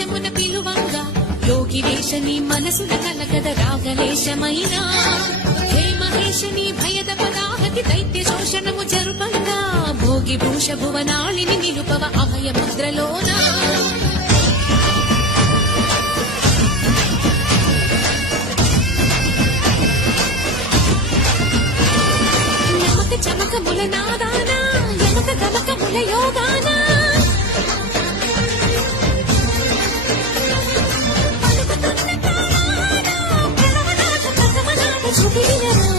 ఆకాశమున పిలువంగా యోగి వేషని మనసున కలగద రాగలేశమైనా హే మహేషని భయద పదాహతి దైత్య శోషణము జరుపంగా భోగి భూష భువనాళిని నిలుపవ అభయ ముద్రలోనా నమక చమకముల నాదానా యమక గమకముల యోగానా చూపిన